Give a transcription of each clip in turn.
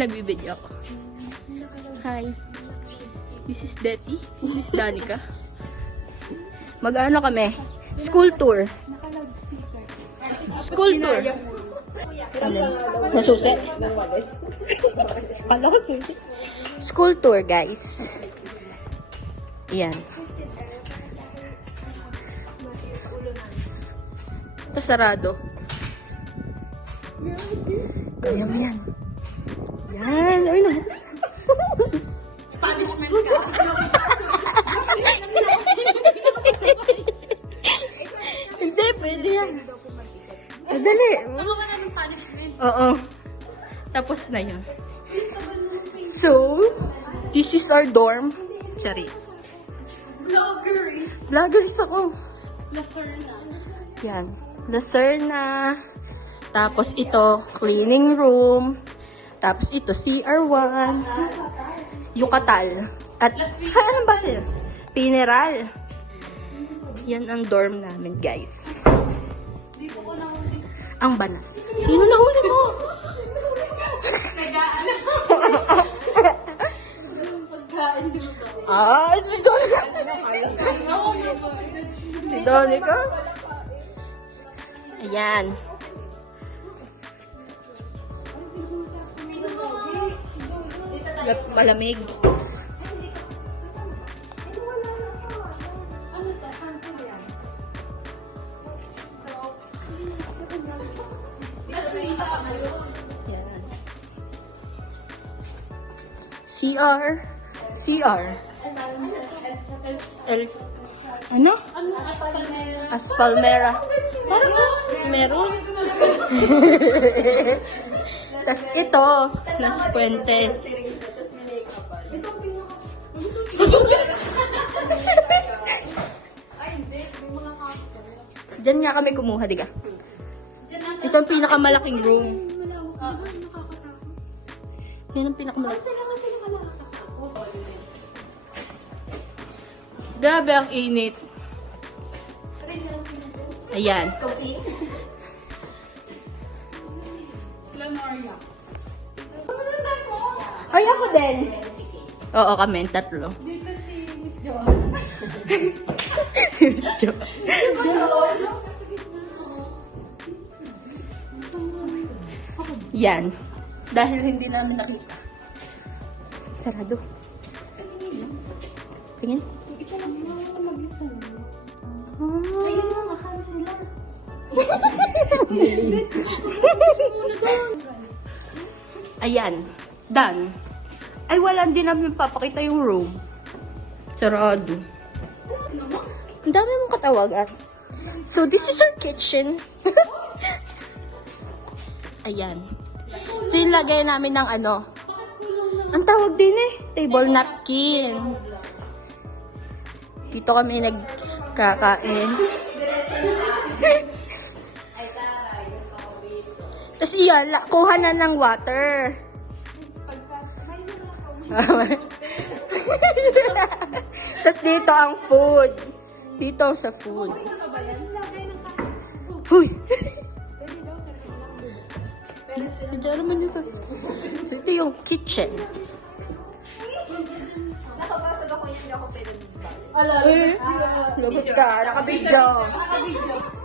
nagbibideo ako. Hi. This is Detty. This is Danica. Mag-ano kami? School tour. School tour. Ano? Nasusi? Kala ko susi. School tour, guys. Yan. Ito sarado. Kaya mo yan. Yan. Ay, no. Punishment ka. Hindi, pwede yan. Madali. Magawa namin punishment. Oo. Tapos na yun. So, this is our dorm. Charis. Vloggers. Vloggers ako. Lacerna. Yan. Lacerna. Tapos ito, cleaning room. Tapos ito, CR1. Yucatan. At, ano ba sila? Pineral. Yan ang dorm namin, guys. Ang banas. Sino na huli mo? Nagaan. Pagkain dito. Ah, si Donica. Si Donica. Ayan. Malamig. Yan. CR. Ano? Aspalmera. Parang meron. Tas ito, Las Puentes. Diyan nga kami kumuha, diga. Ito ang pinakamalaking room. Yan ang pinakamalaking. Grabe ang init. Ayan. Ay, ako din. Oo, kami, tatlo. Dito si Miss Joan. Si Miss Jo. Yan. Dahil hindi namin nakita. Sarado. Tingin. Isa lang mag-listen. Ayun mo, makali sila. Ayan. Done. Ay, wala din namin papakita yung room. Sarado. Ang dami mong katawagan. So, this is our kitchen. Ayan. Ito yung lagay namin ng ano. Ang tawag din eh. Table napkin. Dito kami nagkakain. Tapos iyan, kuha na ng water. Tapos dito ang food. Dito sa food. Huy! Diyan naman yung sa... So, ito yung kitchen. Nakabasag ako yan, hindi ako pwede Ala, lagot ka. Nakabidyo.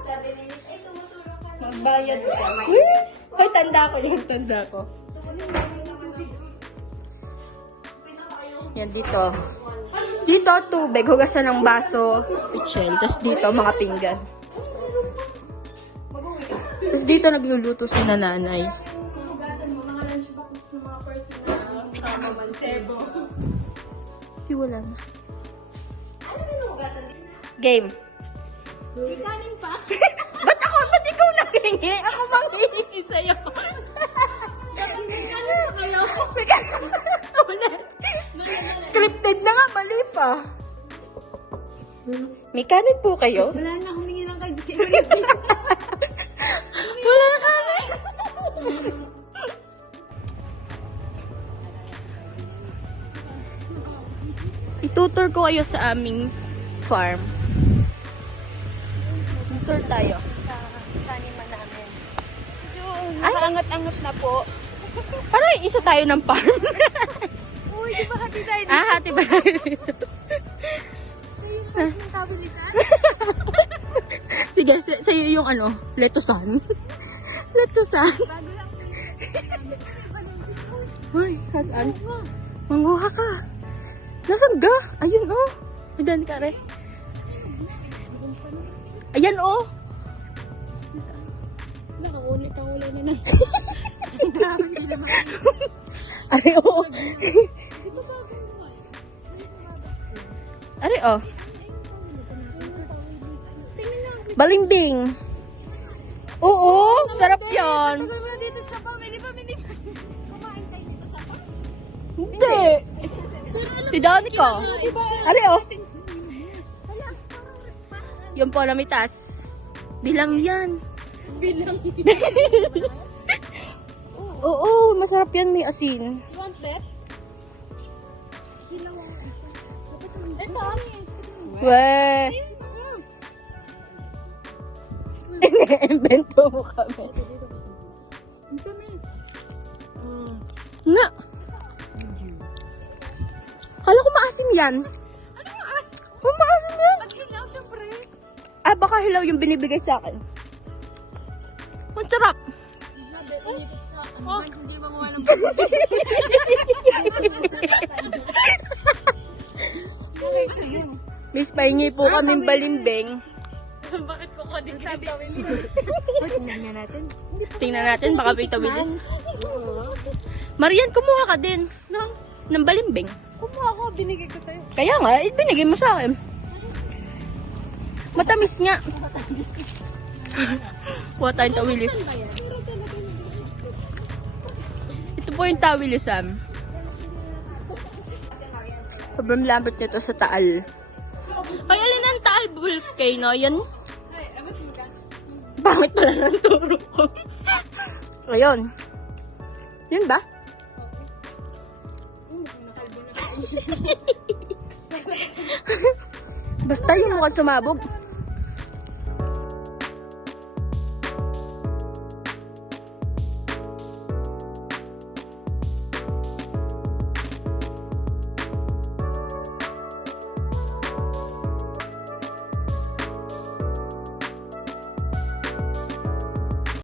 Sabi ni Miss, ay tumutulong ka. Magbayad ka. Ay, tanda ko yung tanda ko. Yan, dito. Dito, tubig. Hugasan ng baso. Pichel. Tapos dito, mga pinggan. Tapos dito, nagluluto si nanay. Hugasan mo, mga lunchbox ng mga personal. Tama man, sebo. Di, wala na. Ano na hugasan? Game. May kanin pa? Ba't ako? Ba't ikaw nanghingi? Ako manghihingi sa'yo. May kanin pa kayo? Ulit. Scripted na nga, mali pa. May kanin po kayo? Wala na, humingi lang kayo. Wala kanin. Itutur ko kayo sa aming farm. Tour tayo. Sa taniman namin. Yung nakaangat-angat na po. Parang isa tayo ng farm. Uy, di ba hati tayo? Hati ba tayo dito? Yung tabilisan? Sige, sa'yo yung letusan. Letusan. Bago lang. Hoy, hasaan? Manguha ka. Nasaan ga? Ayun, oh. Adan ka rin. Ayan, oh. Nakakulit ang ulan na na. Ari, oh. Ari, oh. Balimbing. Oo, sarap yan. Tagal mo na dito sa family. Kumain tayo dito sa Hindi. Si Danica. Ari, oh. Yung polamitas. Bilang yan. bilang. Oo, masarap yan, may asin. You want less? Ito, ano yun? Weh. Invento mo kami. Nga. Kala ko maasim yan. Ano maasim? Maasim yan. At hilaw, syempre. Ah, baka hilaw yung binibigay sa akin. Ang sarap. Oh, hindi mamuha ng Miss, pahingi po kaming balimbing. Bakit ko ko din ginagawin mo? Tingnan natin. Tingnan natin, baka may tawilis. Marian, kumuha ka din. Ng balimbing. Kumuha ko, binigay ko sa'yo. Kaya nga, binigay mo sa akin. Matamis nga. Kuha tayong tawilis. Ito po yung tawilis, Sam. Sobrang lambot nito sa taal. Ay, alin ang taal volcano? Yan. Pangit pala ng turo ko. Ayun. Yan ba? Basta yung mukhang sumabog.